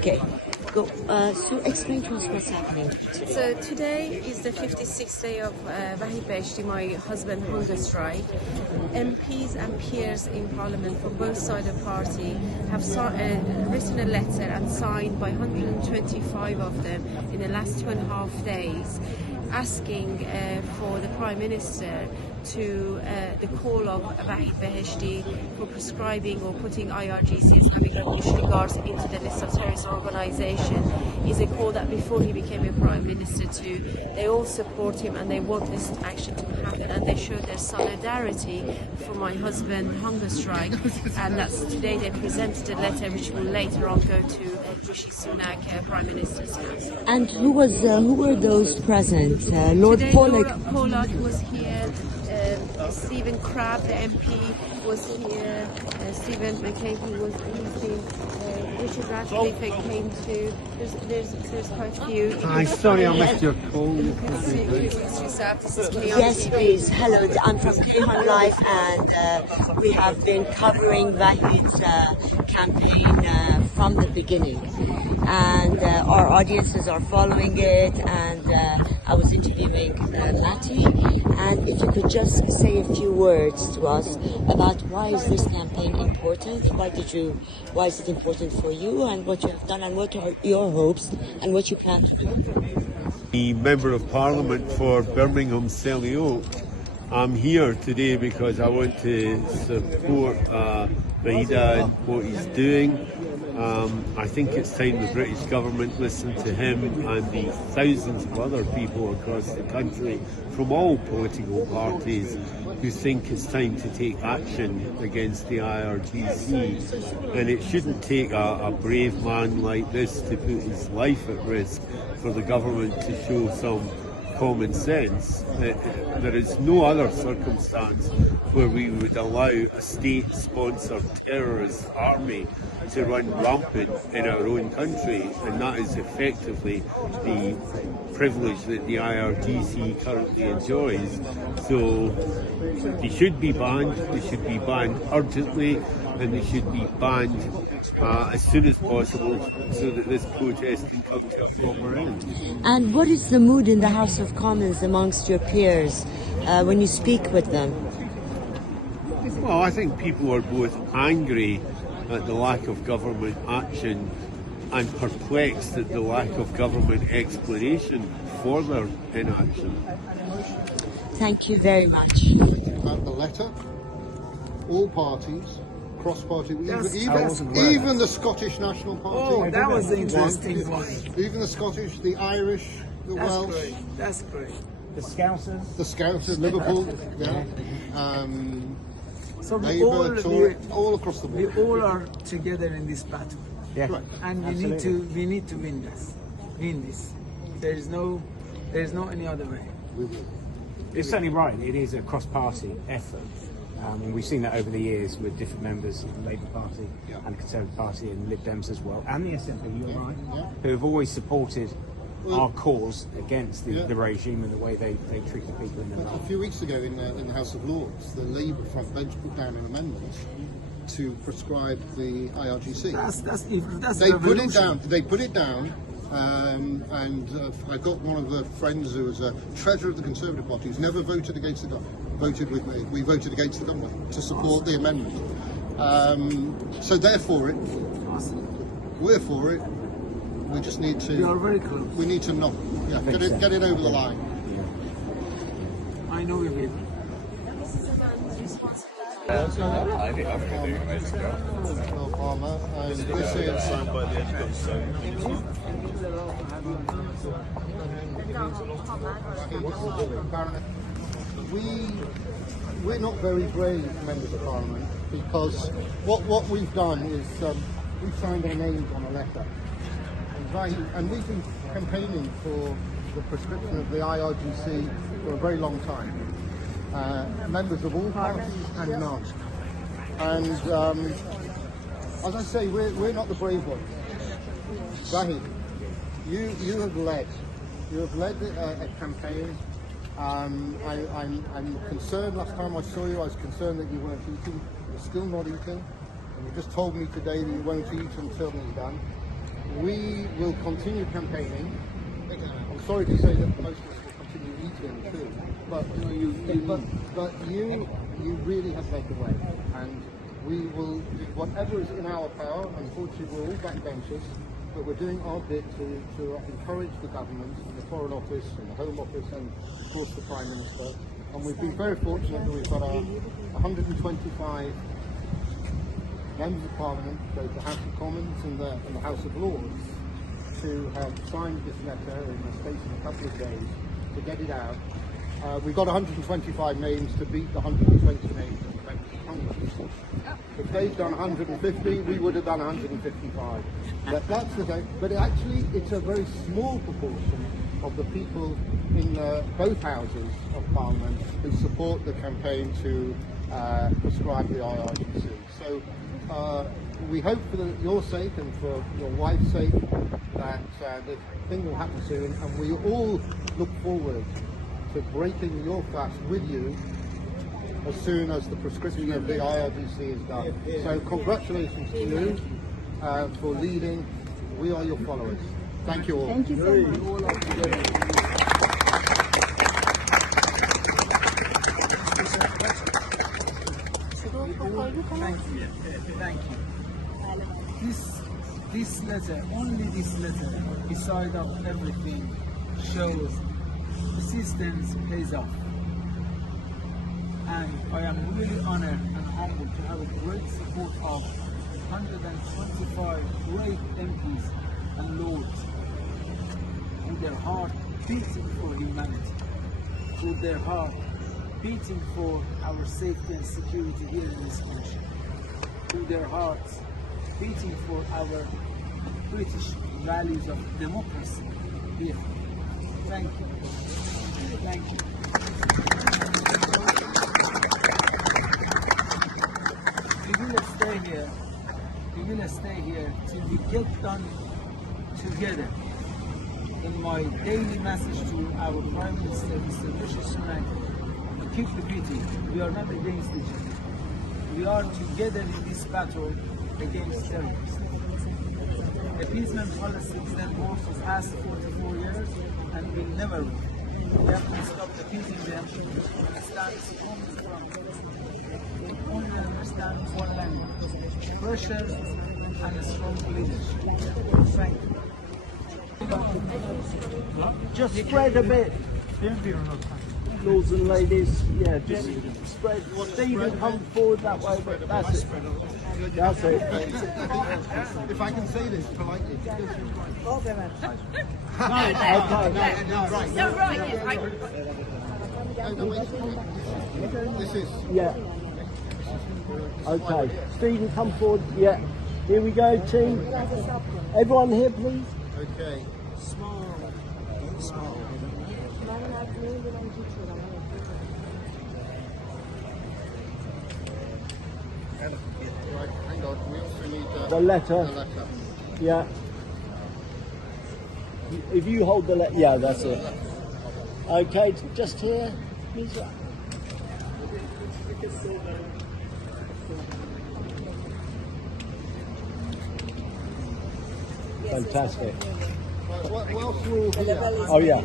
Okay, go. So explain to us what's happening today. So today is the 56th day of Vahid Beheshti, my husband, hunger strike. MPs and peers in Parliament from both sides of the party have written a letter and signed by 125 of them in the last 2.5 days, asking for the Prime Minister to the call of Vahid Beheshti for prescribing or putting IRGC, Islamic Revolutionary Guards, into the list of terrorist organisation is a call that before he became a Prime Minister they all support him and they want this action to happen, and they show their solidarity for my husband hunger strike, and that's today they presented a letter which will later on go to Rishi Sunak, Prime Minister's house. And who were those present? Lord Today, Polak. Lord Polak was here. Stephen Crabb, the MP, was here. Stephen McCabe was here. Richard Radcliffe came too. There's quite a few. Hi, sorry I missed your call. This is Kayhan. Yes, please. Hello, I'm from Kayhan Live, and we have been covering Vahid's campaign from the beginning, and our audiences are following it. And I was interviewing Mattie, and if you could just say a few words to us about why is this campaign important? Why is it important for you, and what you have done, and what are your hopes, and what you plan to do? The Member of Parliament for Birmingham Selly Oak. I'm here today because I want to support Vahid and what he's doing. I think it's time the British government listened to him and the thousands of other people across the country from all political parties who think it's time to take action against the IRGC. And it shouldn't take a brave man like this to put his life at risk for the government to show some common sense. There is no other circumstance where we would allow a state-sponsored terrorist army to run rampant in our own country, and that is effectively the privilege that the IRGC currently enjoys. So they should be banned. They should be banned urgently, and they should be banned as soon as possible so that this protest can come to a proper end. And what is the mood in the House of Commons amongst your peers when you speak with them? Well, I think people are both angry at the lack of government action and perplexed at the lack of government explanation for their inaction. Thank you very much. The letter, all parties, cross-party, even the Scottish National Party. Oh, that was the interesting one. Even the Scottish, the Irish, the Welsh. Great. That's great. The Scousers. The Scousers, Liverpool, yeah. So Labour, Tory, all across the board. We all are together in this battle. Yeah. Right. And we need to win this. Win this. There is no any other way. It's certainly right. It is a cross-party effort. And we've seen that over the years with different members of the Labour Party and the Conservative Party and Lib Dems as well, and the SNP, you're right, who have always supported our cause against the regime and the way they treat the people in the A few weeks ago in the House of Lords, the Labour front bench put down an amendment to prescribe the IRGC. That's They put it down. They put it down. I got one of the friends who was a treasurer of the Conservative Party who's never voted against the government. Voted with me. We voted against the government to support the amendment. So they're for it. We're for it. We just need to. You are very close. We need to not. Yeah, get it over the line. I know we will. We're not very brave members of Parliament, because what we've done is we've signed our names on a letter, and we've been campaigning for the prescription of the IRGC for a very long time. Members of all parties and none. And as I say, we're not the brave ones. Vahid, you have led a campaign. I'm concerned. Last time I saw you, I was concerned that you weren't eating. You're still not eating, and you just told me today that you won't eat until he's done. we will continue campaigning. I'm sorry to say that most of us will continue eating too, but you really have led the way, and we will do whatever is in our power. Unfortunately, we're all backbenchers, but we're doing our bit to encourage the government, and the Foreign Office, and the Home Office, and of course the Prime Minister. And we've been very fortunate that we've got our 125 members of Parliament, both the House of Commons and the House of Lords, to have signed this letter in the space of a couple of days to get it out. We've got 125 names to beat the 120 names of the members of Congress. If they've done 150, we would have done 155. But that's the thing. But actually, it's a very small proportion of the people in both houses of Parliament who support the campaign to proscribe the IRGC. So we hope for your sake and for your wife's sake that the thing will happen soon, and we all look forward to breaking your fast with you as soon as the prescription of the IRGC is done. So congratulations to you for leading. We are your followers. Thank you all. Thank you so much. Thank you. This letter, only this letter, beside of everything, shows persistence pays off. And I am really honored and humbled to have a great support of 125 great MPs and Lords, with their heart beating for humanity, with their heart beating for our safety and security here in this country, with their hearts beating for our British values of democracy here. Thank you. Thank you. We will stay here. We will stay here till we get done together. In my daily message to our Prime Minister, Mr. Rishi Sunak, keep repeating, we are not against each other. We are together in this battle against terrorists. Appeasement policies that works for past 44 years and will never win. We have to stop appeasing them and understand only from only understand one language. Pressure and a strong leadership. Thank you. Just spread a bit. Lords and ladies, yeah, just spread. Stephen, come forward that way, but that's it. That's it. If I can say this politely. This is. Yeah. Okay. Stephen, come forward. Yeah. Here we go, team. Everyone here, please. Okay. Smile. Smile. Right, hang on. We also need The letter. the letter. Yeah. If you hold the letter, yeah, that's it. Okay, just here. Fantastic. Right, whilst we're all here. Oh yeah.